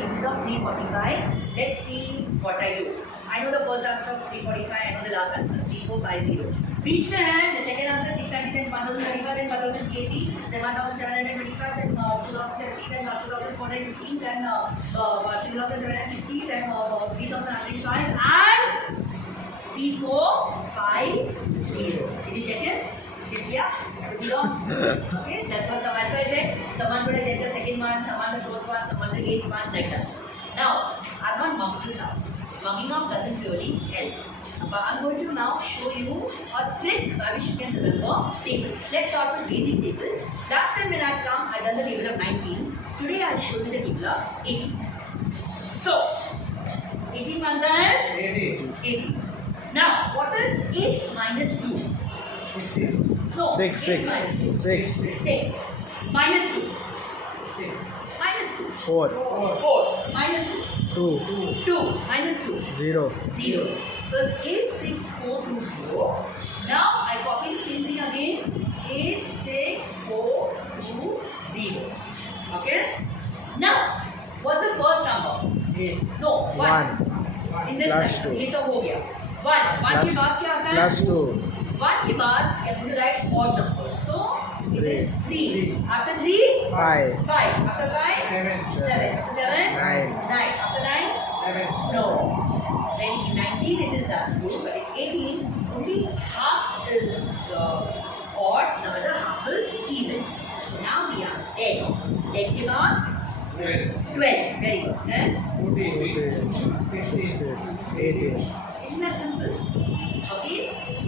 tables of 345. Let's see what I do. I know the first answer of 345. I know the last answer 3450. Reach the hand. The second answer 690, then 1035, then 1080, then 1725, then 2070, then 2415, then 2750, then 3105, and 3450. Did you check it? Yeah, okay, that's what I said. Someone would have said the second one, someone the fourth one, someone the eighth one, like that. Now, I'm not mugging this up. Mugging up doesn't really help. But I'm going to now show you a trick by which you can remember tables. Let's start with basic table. Last time when I come, I done the table of 19. Today I'll show you the table of 18. So, 18 minus 80. Now, what is 8 minus 2? 6. No, 6. 8 minus 2. 6. 6. Minus 2. 6. Minus 2. 4. 4. Minus 2. 2. 2. Minus 2. 0. 0. So it's 8, 6, 4, 2, 0. Now I copy the same thing again. 8, 6, 4, 2, 0. Okay? Now, what's the first number? 8. No, 1. In this Plus section, 2. ये तो हो गया. 1. 1 के बाद क्या आता है? Plus 2. 1 के बाद you have to write odd numbers. So it is 3. After 3, 5. 5. After 5, 7. 7. After 7, 9. 9. After 9, 7. no. Then in 19 it is true, but in 18 only half is odd, the other half is even. So now we are 10. 10 के बाद 12. Very good. Then 14. 16. 18. isn't that simple? Okay?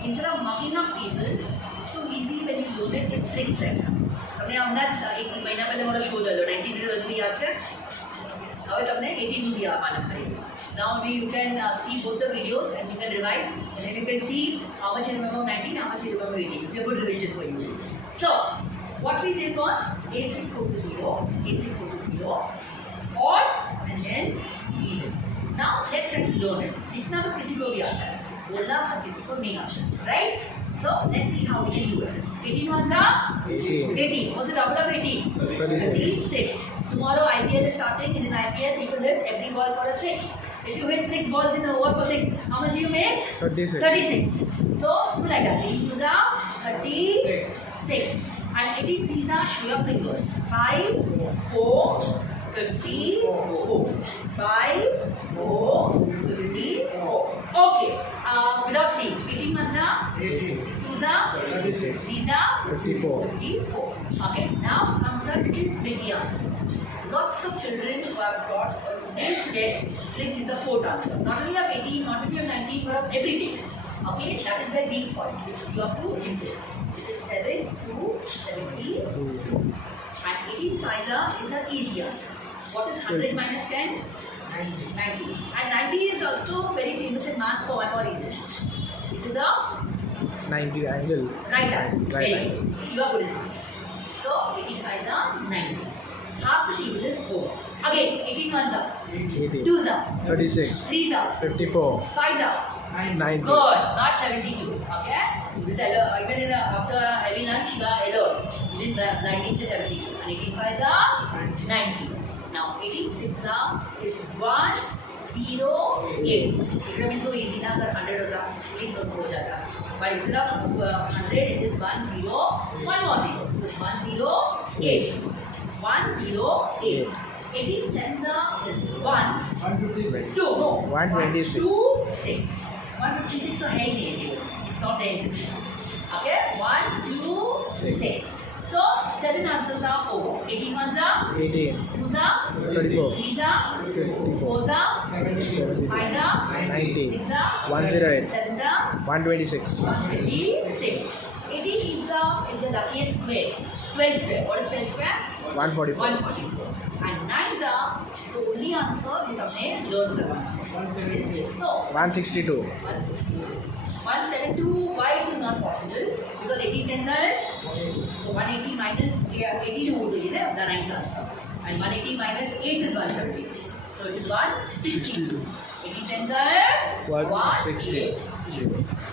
Instead of mucking up tables, so easy when you load it with tricks like that. हमने हमने एक महीना पहले हमारा show डाला 19 result भी याद है अब हमने 18 दिया मालूम करेंगे now you can see both the videos and you can revise and then you can see how much you remember 19 how much you remember 18 it'll be a good revision for you so what we did was 8640 8640 odd and then even now let's try to learn it इतना तो किसी को भी आता है बोलना हर किसी को नहीं आता right so let's see how we can do it 18 ones are 18 what's the double of 18 36 tomorrow IPL is starting in an IPL people hit every ball for a 6 if you hit 6 balls in an over for 6 how much do you make 36 so do like that 18 are 36 and 83 are show your fingers 5 4 54 5 4 54 okay without seeing 18 ones are 2s are 3s are 54. okay now comes the little tricky answer lots of children who have got this get tricked in the fourth answer not only of 18 not only of 19 but of every day okay that is the weak point which you have to improve it is 7 to 70 and 18 5 is an easy answer what is 100 minus 10 90 and 90 is also very famous in maths for one more reason this is a 90 angle. right angle Right very angle. good you are good in this so 85 are 90 half the table is 4 again 18 ones are 80. 2s are 36. 3s are 54. 5s are 90. good not 72 okay with even in after heavy lunch you are alert you didn't 90 to 72 and 85 are 90 now 86 is 108 it means so easy na sir 100 hota please don't ho jata but instead of 100 it is 10 1 more 0 so it's 108 108 18 cents is 1 2 no 126. 2 6 156 तो है ही नहीं it's not there okay 1 2 6 so 7 answers are over 18 ones are 18. 2s are 34. 3s are 54. 4s are 5s are 90. 6s are 108. 7s are 126. 126 18 is the luckiest square 12 square what is 12 square 144. 144 and 9s are the only answer which हमने learn करना so 162. 172 why it is not possible because 18 tens are so 180 minus 18 हो गई ना the 9th answer and 180 minus 8 is 170 so it is 162 18 tens are 160.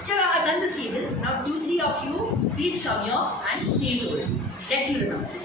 चलो I have done the table now 2-3 of you please come here and say it over let's see the numbers